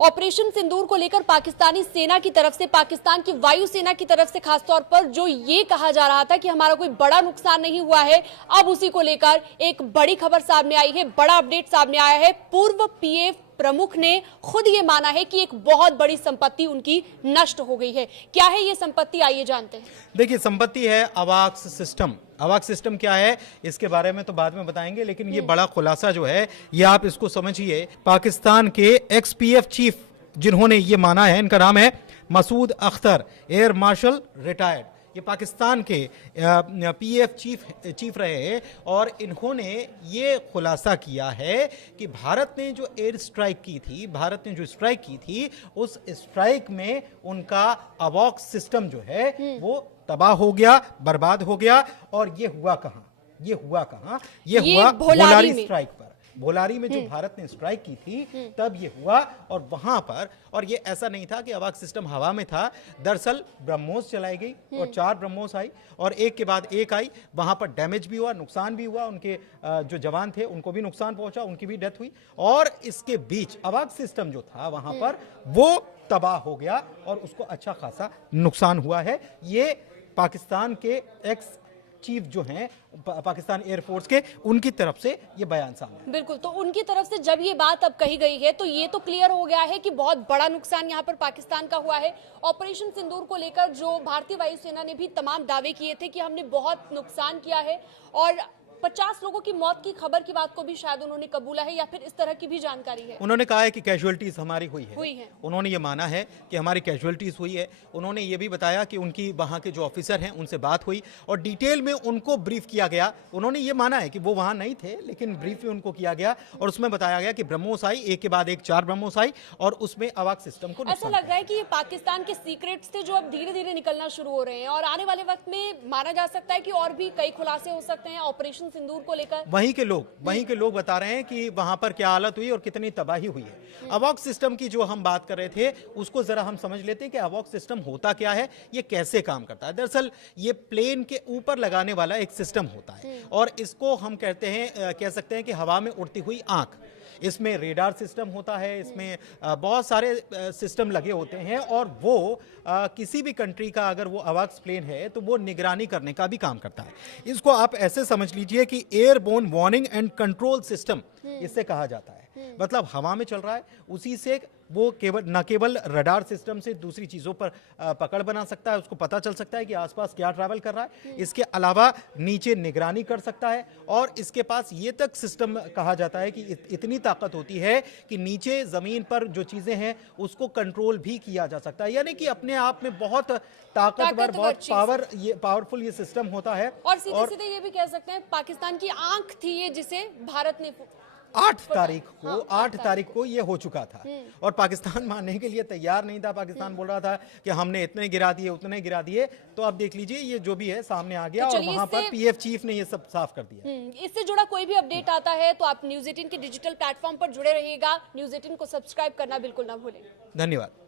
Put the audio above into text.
Operation सिंदूर को लेकर पाकिस्तानी सेना की तरफ से, पाकिस्तान की वायुसेना की तरफ से खासतौर पर जो ये कहा जा रहा था कि हमारा कोई बड़ा नुकसान नहीं हुआ है, अब उसी को लेकर एक बड़ी खबर सामने आई है, बड़ा अपडेट सामने आया है। पूर्व पीएफ प्रमुख ने खुद ये माना है कि एक बहुत बड़ी संपत्ति उनकी नष्ट हो गई है। क्या है ये संपत्ति, आइए जानते हैं। देखिए, संपत्ति है अवाक्स सिस्टम। अवाक्स सिस्टम क्या है इसके बारे में तो बाद में बताएंगे, लेकिन ये बड़ा खुलासा जो है ये आप इसको समझिए। पाकिस्तान के एक्स-पीएफ चीफ जिन्होंने ये माना है, इनका नाम है Masood Akhtar, air marshal retired. ये पाकिस्तान के पीएफ चीफ रहे हैं और इन्होंने ये खुलासा किया है कि भारत ने जो एयर स्ट्राइक की थी, भारत ने जो स्ट्राइक की थी, उस स्ट्राइक में उनका अवॉक्स सिस्टम जो है वो तबाह हो गया, बर्बाद हो गया। और ये हुआ कहां? ये हुआ भोलारी स्ट्राइक पर। भोलारी में जो भारत ने स्ट्राइक की थी तब ये हुआ। और वहां पर, और ये ऐसा नहीं था कि अवाक सिस्टम हवा में था, दरअसल ब्रह्मोस चलाई गई और 4 ब्रह्मोस आई और एक के बाद एक आई। वहां पर डैमेज भी हुआ, नुकसान भी हुआ, उनके जो जवान थे उनको भी नुकसान पहुंचा, उनकी भी डेथ हुई। और इसके बीच अवाक सिस्टम जो था वहां पर वो तबाह हो गया और उसको अच्छा खासा नुकसान हुआ है। ये पाकिस्तान के एक्स चीफ जो हैं पाकिस्तान एयरफोर्स के, उनकी तरफ से ये बयान सामने। बिल्कुल, तो उनकी तरफ से जब ये बात अब कही गई है तो ये तो क्लियर हो गया है कि बहुत बड़ा नुकसान यहाँ पर पाकिस्तान का हुआ है। ऑपरेशन सिंदूर को लेकर जो भारतीय वायुसेना ने भी तमाम दावे किए थे कि हमने बहुत नुकसान किया है और 50 लोगों की मौत की खबर की बात को भी शायद उन्होंने कबूला है, या फिर इस तरह की भी जानकारी है। उन्होंने कहा है कि कैजुअलिटीज हमारी हुई है। उन्होंने ये माना है कि हमारी कैजुअलिटीज हुई है। उन्होंने ये भी बताया कि उनकी वहां के जो ऑफिसर हैं उनसे बात हुई और डिटेल में उनको ब्रीफ किया गया। उन्होंने ये माना है कि वो वहां नहीं थे, लेकिन ब्रीफ में उनको किया गया और उसमें बताया गया कि ब्रह्मोस आई, एक के बाद एक 4 ब्रह्मोस आई और उसमें अवाक सिस्टम को ऐसा लग रहा है कि ये पाकिस्तान के सीक्रेट्स थे जो अब धीरे धीरे निकलना शुरू हो रहे हैं और आने वाले वक्त में माना जा सकता है कि और भी कई खुलासे हो सकते हैं ऑपरेशन सिंदूर को लेकर। वहीं के लोग बता रहे हैं कि वहां पर क्या हालत हुई और कितनी तबाही हुई है। अवॉक्स सिस्टम की जो हम बात कर रहे थे उसको जरा हम समझ लेते हैं कि अवॉक्स सिस्टम होता क्या है, ये कैसे काम करता है। दरअसल ये प्लेन के ऊपर लगाने वाला एक सिस्टम होता है और इसको हम कह सकते हैं कि हवा में उड़ती हुई आंख। इसमें रेडार सिस्टम होता है, इसमें बहुत सारे सिस्टम लगे होते हैं और वो किसी भी कंट्री का अगर वो अवाक्स प्लेन है तो वो निगरानी करने का भी काम करता है। इसको आप ऐसे समझ लीजिए कि airborne warning and control system इससे कहा जाता है। मतलब हवा में चल रहा है, उसी से वो न केवल रडार सिस्टम से दूसरी चीजों पर पकड़ बना सकता है, उसको पता चल सकता है कि आसपास क्या ट्रैवल कर रहा है। इसके अलावा नीचे निगरानी कर सकता है और इसके पास ये तक सिस्टम कहा जाता है कि इतनी ताकत होती है कि नीचे जमीन पर जो चीजें हैं उसको कंट्रोल भी किया जा सकता है। यानी कि अपने आप में बहुत ताकतवर, बहुत पावरफुल ये सिस्टम होता है। और सीधे सीधे ये भी कह सकते हैं पाकिस्तान की आंख थी ये, जिसे भारत ने 8 तारीख को ये हो चुका था और पाकिस्तान मानने के लिए तैयार नहीं था। पाकिस्तान बोल रहा था कि हमने इतने गिरा दिए, उतने गिरा दिए। तो अब देख लीजिए ये जो भी है सामने आ गया और वहां पर पीएफ चीफ ने ये सब साफ कर दिया। इससे जुड़ा कोई भी अपडेट आता है तो आप न्यूज़ 18 के डिजिटल प्लेटफॉर्म पर जुड़े रहिएगा। न्यूज़ 18 को सब्सक्राइब करना बिल्कुल ना भूलें। धन्यवाद।